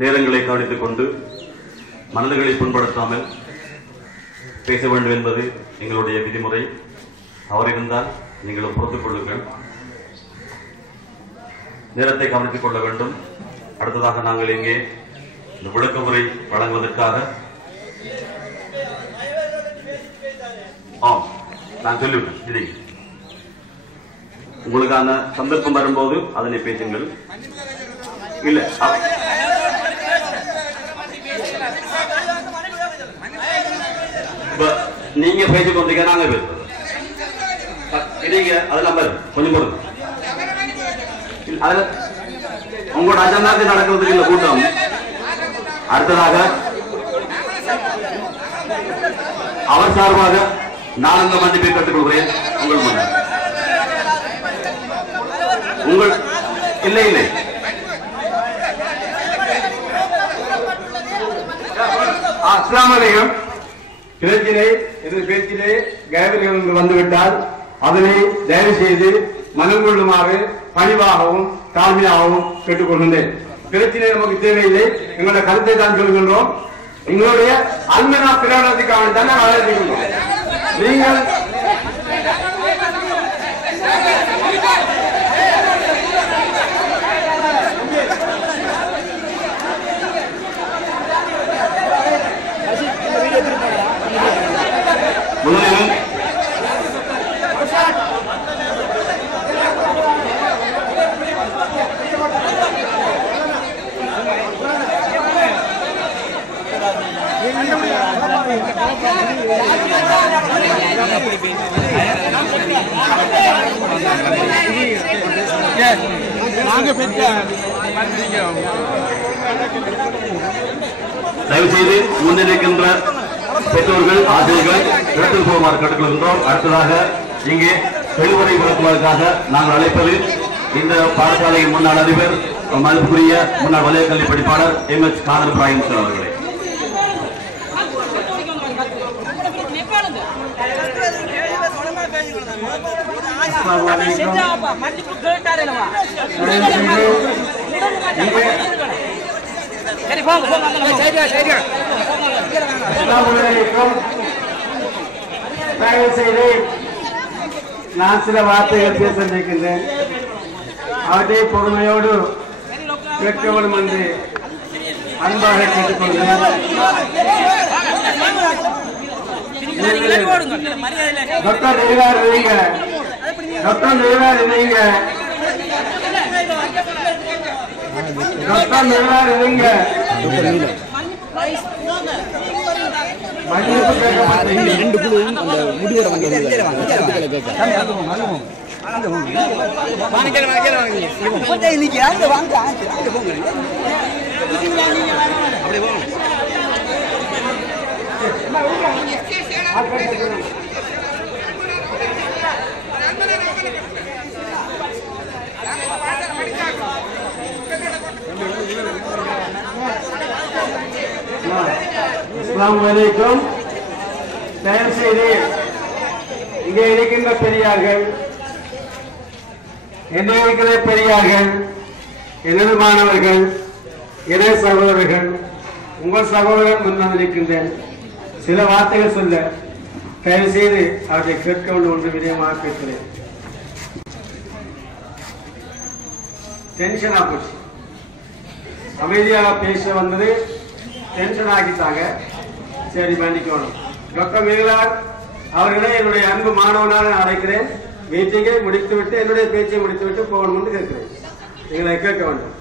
நேரங்களை கவனித்துக் கொண்டு மனதுகளை புண்படுத்தாமல் பேச வேண்டும் என்பது எங்களுடைய விதிமுறை. அவர் இருந்தால் நீங்களும் பொறுத்துக் கொள்ளுங்கள். நேரத்தை கவனித்துக் கொள்ள வேண்டும். அடுத்ததாக நாங்கள் இங்கே இந்த விளக்கமுறை வழங்குவதற்காக நான் சொல்லிவிட்டேன். இதை உங்களுக்கான சந்தர்ப்பம் வரும்போது அதனை பேசுங்கள். இல்ல நீங்க பேசிக் கொண்டீங்க, நாங்க பேசுறோம். அதெல்லாம் கொஞ்சம் பொறுத்து. அதுல உங்களோட அஜெண்டாவில் நடக்கிறதுக்கு இந்த கூட்டம். அடுத்ததாக அவர் சார்பாக நான் இந்த மன்னிப்பை கற்றுக்கொள்கிறேன். உங்கள் இல்லை இல்லை அஸ்ஸலாமு அலைக்கும். பிரச்சினை எனது பேச்சிலே கயவர்கள் வந்துவிட்டால் அதனை தயவு செய்து மனம் கொள்ளுமாறு பணிவாகவும் தாழ்மையாகவும் கேட்டுக்கொள்கின்றேன். பிரச்சினை நமக்கு தேவையில்லை. எங்களுடைய கருத்தை தான் சொல்கின்றோம். எங்களுடைய அல்மனா பிரகடனத்துக்காக தானே வளர்த்துக்கொள்கிறோம். நீங்கள் தயவு செய்து முன்னிலைக்கின்ற பெற்றோர்கள் ஆசிரியர்கள் இடத்தில் போகுமாறு கேட்டுக்கொள்கின்றோம். அடுத்ததாக இங்கே தெளிவுரை விளக்குவதற்காக நாங்கள் அழைப்பது இந்த பாடசாலையின் முன்னாள் அதிபர் மதிப்புக்குரிய முன்னாள் வலய கல்வி படிப்பாளர் MH காதர் இப்ராஹிம் சார் அவர்களே. நான் சில வார்த்தைகள் பேச நினைக்கின்றேன். அவற்றை பொறுமையோடு கேட்க வேண்டும் என்று அன்பாக கேட்டுக்கொள்கிறேன். டாக்டர் நிர்வார் நீங்க டாக்டர் நிர்வார் நீங்க டாக்டர் நிர்வார் நீங்க ரெண்டு குழுவும் அந்த முடிவோட வந்து அஸ்ஸலாமு அலைக்கும். தயவு செய்து இங்கே இருக்கின்ற பெரியார்கள், என்ன இருக்கிற பெரியார்கள், எனது மாணவர்கள், எனது சகோதரர்கள், உங்கள் சகோதரர் முன்னால் இருக்கின்றேன். சில வார்த்தைகள் சொல்ல தயவு செய்து அவற்றை கேட்க வேண்டும் என்று விதமாக கேட்கிறேன். டென்ஷனா போச்சு. அமைதியாக பேச வந்தது டென்ஷன் ஆகிட்டாங்க. சரி, மன்னிக்கணும். டாக்டர் மிகலார் அவர்களை என்னுடைய அன்பு மாணவனாக அழைக்கிறேன். மீட்டிங்கை முடித்துவிட்டு என்னுடைய பேச்சை முடித்துவிட்டு போகணும் என்று கேட்கிறேன். எங்களை கேட்க வேண்டும்.